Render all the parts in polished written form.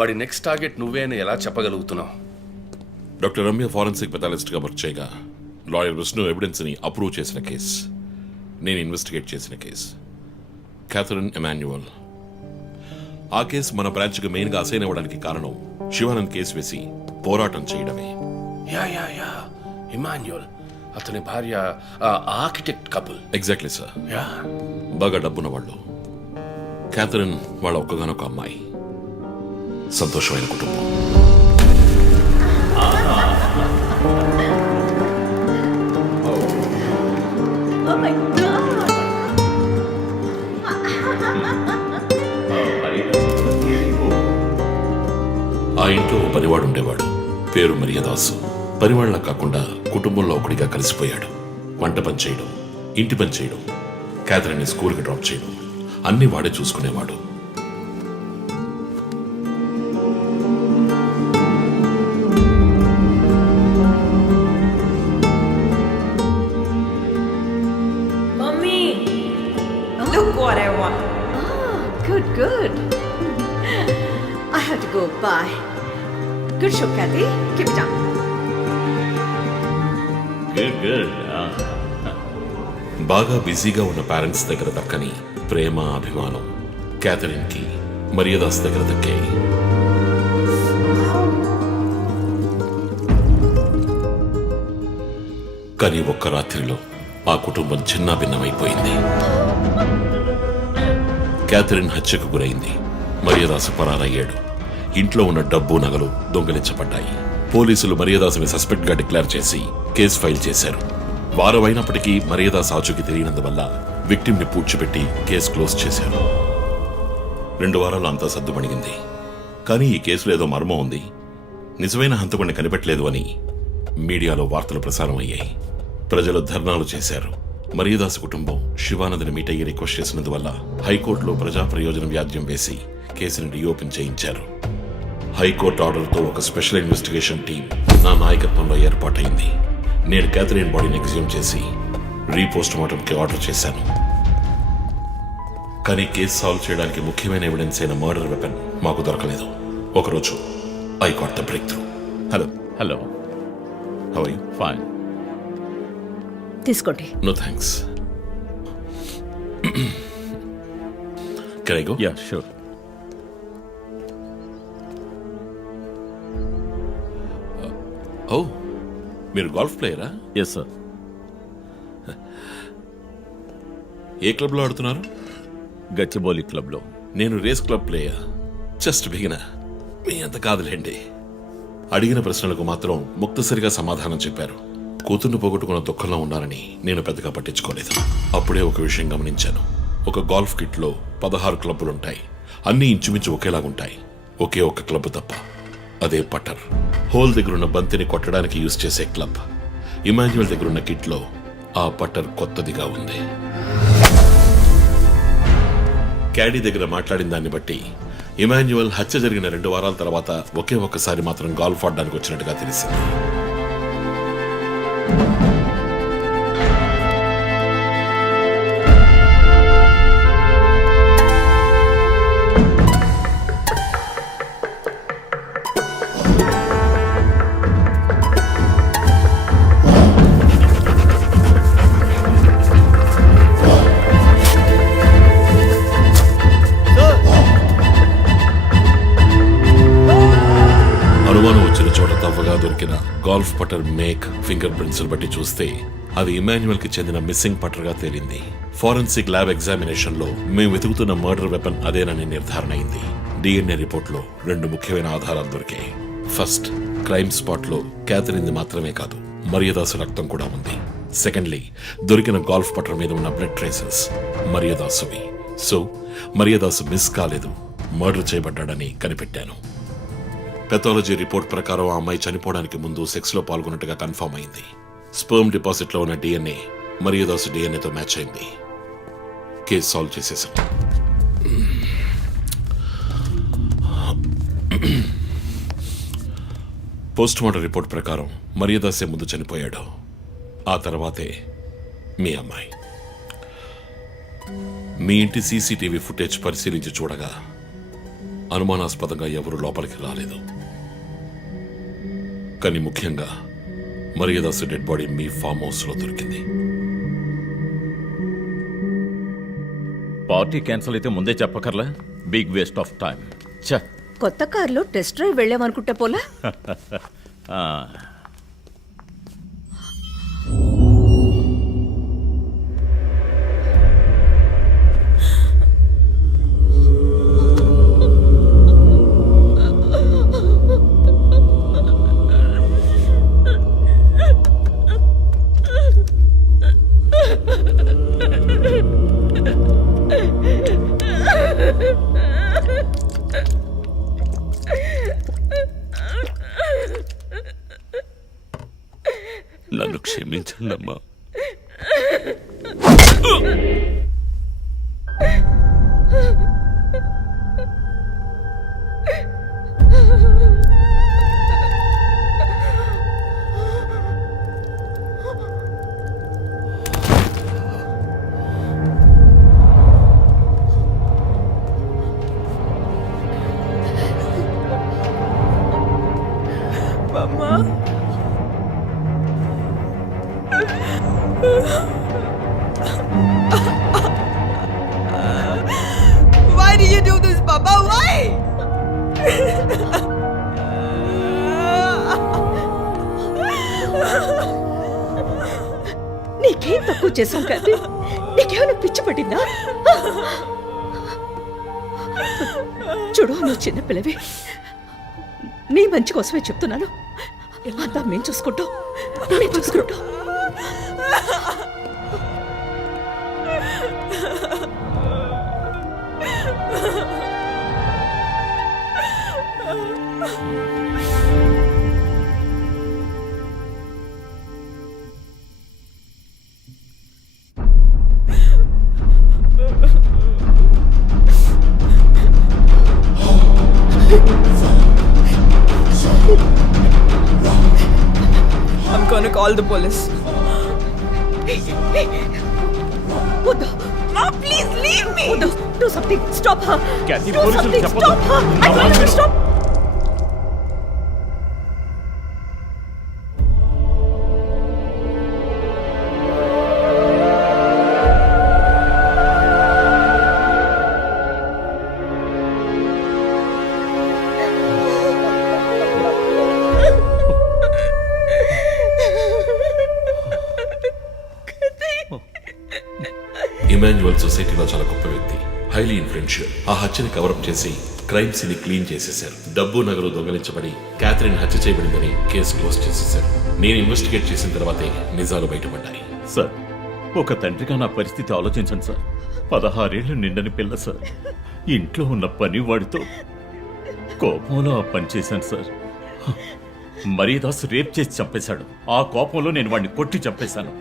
వాడి next target నువ్వే అని ఎలా చెప్పగలుగుతున్నావు? డాక్టర్ రమ్య ఫారెన్సిక్ పెథాలజిస్ట్గా వర్క్ చేయగా లాయర్ విష్ణు ఎవిడెన్స్ని అప్రూవ్ చేసిన కేస్, నేను ఇన్వెస్టిగేట్ చేసిన కేస్. Catherine Emmanuel. ఆ కేసు మన బ్రాంచ్కి మెయిన్గా అసైన్ అవ్వడానికి కారణం శివానంద్ కేసు వేసి పోరాటం చేయడమే. యా యా యా ఇమాన్యుయల్, అతని భార్య architect couple. Exactly sir. Yeah, బాగా డబ్బున్న వాళ్ళు. క్యాథరిన్ వాళ్ళ ఒక్కగానొక అమ్మాయి. సంతోషమైన కుటుంబం. Oh my God! ఆ ఇంట్లో ఓ పనివాడు ఉండేవాడు, పేరు మరియదాసు. పనివాళ్ళ కాకుండా కుటుంబంలో ఒకడిగా కలిసిపోయాడు. వంట పని చేయడం, ఇంటి పని చేయడం, క్యాథరిన్ని స్కూల్కి డ్రాప్ చేయడం అన్నీ వాడే చూసుకునేవాడు. Mommy, look what I want. Oh, good, good. I have to go. Bye. Good show, Kathy. Keep it up. Good. బాగా బిజీగా ఉన్న పేరెంట్స్ దగ్గర దక్కని ప్రేమ, అభిమానం క్యాథరిన్కి మరియదాస్ దగ్గర దక్కాయి. కానీ ఒక్క రాత్రిలో ఆ కుటుంబం చిన్నాభిన్నమైపోయింది. క్యాథరిన్ హత్యకు గురైంది. మరియదాసు పరారయ్యాడు. ఇంట్లో ఉన్న డబ్బు, నగలు దొంగిలించబడ్డాయి. పోలీసులు మరియదాసుని సస్పెక్ట్ గా డిక్లేర్ చేసి కేసు ఫైల్ చేశారు. వారం అయినప్పటికీ మరియదాస్ ఆచూకీ తెలియనందువల్ల విక్టిమ్ ని పూడ్చిపెట్టి కేసు క్లోజ్ చేశారు. 2 వారాలు అంతా సర్దుమణిగింది. కానీ ఈ కేసులో ఏదో మర్మం ఉంది, నిజమైన హంతకుడిని కనిపెట్టలేదు అని మీడియాలో వార్తలు ప్రసారం అయ్యాయి. ప్రజలు ధర్నాలు చేశారు. మరియదాస్ కుటుంబం శివానందని మీట్ అయ్యి రిక్వెస్ట్ చేసినందువల్ల హైకోర్టులో ప్రజా ప్రయోజన వ్యాజ్యం వేసి కేసుని రీఓపెన్ చేయించారు. హైకోర్టు ఆర్డర్తో ఒక స్పెషల్ ఇన్వెస్టిగేషన్ టీం నా నాయకత్వంలో ఏర్పాటైంది. నేను క్యాథరిన్ బాడీని ఎగ్జ్యూమ్ చేసి రీపోస్ట్ మార్టంకి ఆర్డర్ చేశాను. కానీ కేసు సాల్వ్ చేయడానికి ముఖ్యమైన ఎవిడెన్స్ అయిన మర్డర్ వెపన్ మాకు దొరకలేదు. ఒకరోజు I got the breakthrough. Hello. How are you? Fine. తీసుకోండి. No thanks. Can I go? Yeah, sure. ఓ, మీరు గోల్ఫ్ ప్లేయరా? Yes, sir. ఏ క్లబ్లో ఆడుతున్నారు? గచ్చిబౌలి క్లబ్లో. నేను race club player. Just beginner. మీ అంత కాదులేండి. అడిగిన ప్రశ్నలకు మాత్రం ముక్తసరిగా సమాధానం చెప్పారు. కూతుర్ని పోగొట్టుకున్న దుఃఖంలో ఉన్నారని నేను పెద్దగా పట్టించుకోలేదు. అప్పుడే ఒక విషయం గమనించాను. ఒక గోల్ఫ్ కిట్లో 16 క్లబ్బులుంటాయి. అన్నీ ఇంచుమించు ఒకేలాగుంటాయి. ఒకే ఒక్క క్లబ్ తప్ప, అదే పట్టర్. హోల్ దగ్గరున్న బంతిని కొట్టడానికి యూజ్ చేసే క్లబ్. ఇమాన్యువల్ దగ్గరున్న కిట్లో ఆ పట్టర్ కొత్తదిగా ఉంది. క్యాడీ దగ్గర మాట్లాడిన దాన్ని బట్టి ఇమాన్యువల్ హత్య జరిగిన 2 వారాల తర్వాత ఒకే ఒక్కసారి మాత్రం గోల్ఫ్ ఆడడానికి వచ్చినట్టుగా తెలిసింది. అనుమానం వచ్చిన చోట తవ్వగా దొరికిన గోల్ఫ్ పట్టర్ మేక్, ఫింగర్ ప్రింట్స్ బట్టి చూస్తే అది ఇమాన్యువల్ కి చెందిన మిస్సింగ్ పట్టర్ గా తేలింది. ఫోరెన్సిక్ ల్యాబ్ ఎగ్జామినేషన్ లో మేము వెతుకుతున్న మర్డర్ వెపన్ అదేనని నిర్ధారణ అయింది. డిఎన్ఏ రిపోర్ట్ లో 2 ముఖ్యమైన ఆధారాలు దొరికాయి. ఫస్ట్, క్రైమ్ స్పాట్ లో క్యాథరిన్ మాత్రమే కాదు, మరియదాసు రక్తం కూడా ఉంది. సెకండ్లీ, దొరికిన గోల్ఫ్ పట్టర్ మీద ఉన్న బ్లడ్ ట్రేసెస్ మరియదాసువి. సో మరియదాసు మిస్ కాలేదు, మర్డర్ చేయబడ్డాడని కనిపెట్టాను. పెథాలజీ రిపోర్ట్ ప్రకారం ఆ అమ్మాయి చనిపోవడానికి ముందు సెక్స్ లో పాల్గొన్నట్టుగా కన్ఫర్మ్ అయింది. స్పర్మ్ డిపాజిట్ లో ఉన్న డిఎన్ఏ మరియదాసు డిఎన్ఏతో మ్యాచ్ అయింది. కేసు సాల్వ్ చేసేసాం. పోస్ట్ మార్టం రిపోర్ట్ ప్రకారం మరియదాసే ముందు చనిపోయాడు. ఆ తర్వాతే మీ అమ్మాయి. మీ ఇంటి సీసీటీవీ ఫుటేజ్ పరిశీలించి చూడగా అనుమానాస్పదంగా ఎవరూ లోపలికి రాలేదు. కానీ ముఖ్యంగా మరియదాసు డెడ్ బాడీ మీ ఫామ్ హౌస్ లో దొరికింది. పార్టీ క్యాన్సిల్ అయితే ముందే చెప్పకర్లా? Big waste of time. ఛ! కొత్త కార్లో టెస్ట్ డ్రైవ్ వెళ్ళామనుకుంటే పోలా. ఆ, నన్ను క్షమించండి అమ్మా. Why did you do this, Papa? Why? నీకేం తక్కువ చేశాం కదా? నీకేమైనా పిచ్చి పట్టిందా? చూడు, నువ్వు చిన్నపిల్లవి. నీ మంచి కోసమే చెప్తున్నాను. అంతా మేము చూసుకుంటాం. I'm gonna call the police. వద్దు. Mom, please leave me. వద్దు. Do something. Stop her. Kathy, Do పోలీసులు something. చెప్పొద్దు. Stop her. I told you to stop. Emmanuel సొసైటీలో చాలా గొప్ప వ్యక్తి, హైలీ ఇన్ఫ్లుయెన్షియల్. ఆ హత్యని కవరప్ చేసి క్రైమ్ సీన్ క్లీన్ చేసేశారు. డబ్బు నగలు దొంగలించబడి క్యాథరిన్ హత్య చేయబడిందని కేసు క్లోజ్ చేసేశారు. నేను ఇన్వెస్టిగేట్ చేసిన తర్వాతే నిజాలు బయటపడ్డాయి. సార్, ఒక తండ్రిగా నా పరిస్థితి ఆలోచించండి సార్. 16 ఏళ్లు నిండని పిల్ల సార్. ఇంట్లో ఉన్న పని వాడితో కోపంలో ఆ పని చేశాను సార్. మరియదాస్ రేప్ చేసి చంపేశాడు. ఆ కోపంలో నేను వాడిని కొట్టి చంపేశాను.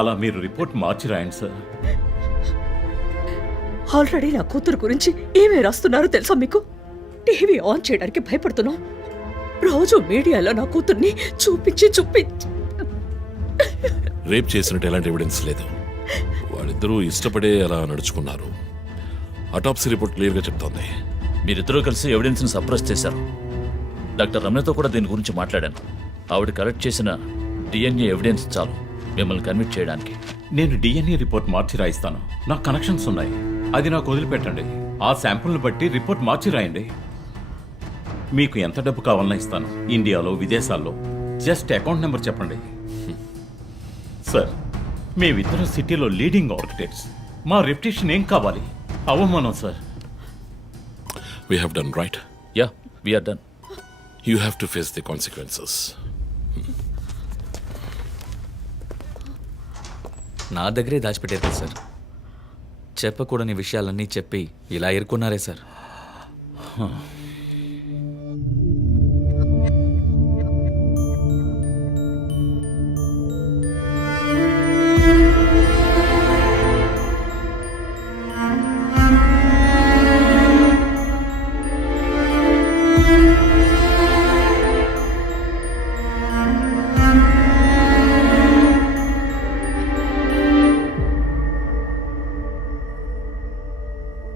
అలా మీరు రిపోర్ట్ మార్చి రాయండి సార్. ఆల్రెడీ నా కూతురు గురించి ఏమేమి రాస్తున్నారో తెలుసా మీకు? టీవీ ఆన్ చేయడానికి భయపడుతున్నాం. రోజు మీడియాలో నా కూతుర్ని చూపించి రేప్ చేసినట్టు ఎలాంటి ఎవిడెన్స్ లేదు. వాళ్ళిద్దరూ ఇష్టపడే అలా నడుచుకున్నారు. అటాప్సీ రిపోర్ట్ క్లియర్గా చెప్తోంది. మీరిద్దరూ కలిసి ఎవిడెన్స్ని సప్రెస్ చేశారు. డాక్టర్ రమణతో కూడా దీని గురించి మాట్లాడాను. ఆవిడ కలెక్ట్ చేసిన డిఎన్ఏ ఎవిడెన్స్ చాలు మిమ్మల్ని కన్విట్ చేయడానికి. నేను డిఎన్ఏ రిపోర్ట్ మార్చి రాయిస్తాను. నాకు కనెక్షన్స్ ఉన్నాయి. అది నాకు వదిలిపెట్టండి. ఆ శాంపుల్ని బట్టి రిపోర్ట్ మార్చి రాయండి. మీకు ఎంత డబ్బు కావాలన్నా ఇస్తాను. ఇండియాలో, విదేశాల్లో. జస్ట్ అకౌంట్ నెంబర్ చెప్పండి. సార్, మేమిద్దరం సిటీలో లీడింగ్ ఆర్కిటెక్ట్స్. మా రెప్యుటేషన్ ఏం కావాలి? అవమానం sir. We have done right. Yeah, we are done. You have to face the consequences. నా దగ్గరే దాచిపెట్టారు కదా సార్. చెప్పకూడని విషయాలన్నీ చెప్పి ఇలా ఇరుక్కున్నారే సార్.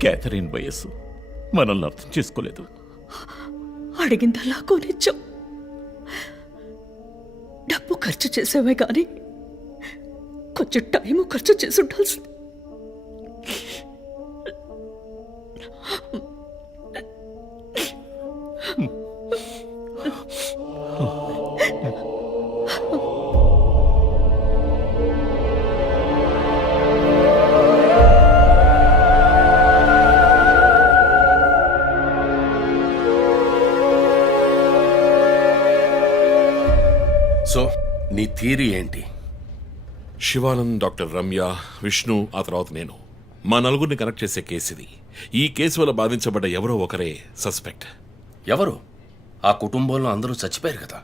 క్యాథరిన్ వయస్సు మనల్ని అర్థం చేసుకోలేదు. అడిగిందల్లా కొనిచ్చాం. డబ్బు ఖర్చు చేసామే కానీ కొంచెం టైము ఖర్చు చేసి ఉండాల్సింది. సో నీ థియరీ ఏంటి? శివానంద్, డాక్టర్ రమ్య, విష్ణు, ఆ తర్వాత నేను, మా నలుగురిని కనెక్ట్ చేసే కేసు ఇది. ఈ కేసు వల్ల బాధించబడ్డ ఎవరో ఒకరే సస్పెక్ట్. ఎవరు? ఆ కుటుంబంలో అందరూ చచ్చిపోయారు కదా.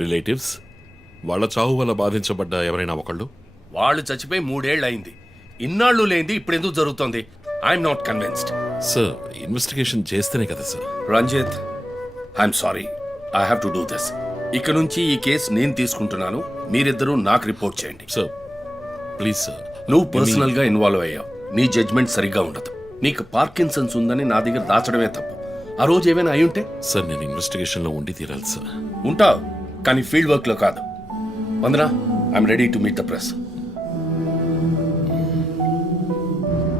రిలేటివ్స్, వాళ్ళ చావు వల్ల బాధించబడ్డ ఎవరైనా ఒకళ్ళు. వాళ్ళు చచ్చిపోయి 3 ఏళ్ళు అయింది. ఇన్నాళ్ళు లేనిది ఇప్పుడు ఎందుకు జరుగుతోంది? I'm not convinced. Sir, investigation చేస్తేనే కదా sir. Ranjith, I'm sorry, I have to do this. ఇక నుంచి ఈ కేసు నేను తీసుకుంటున్నాను. మీరిద్దరూ నాకు రిపోర్ట్ చేయండి. Sir please sir. నువ్వు పర్సనల్ గా ఇన్వాల్వ్ అయ్యావు. నీ జడ్జ్మెంట్ సరిగ్గా ఉండదు. నీకు పార్కిన్సన్స్ ఉందని నా దగ్గర దాచడమే తప్పు. ఆ రోజు ఏమైనా అయి ఉంటే? సార్, నేను ఇన్వెస్టిగేషన్ లో ఉండి తీరాలి సార్. ఉంటావు, కానీ ఫీల్డ్ వర్క్ లో కాదు. Vandana, I'm ready to meet the press.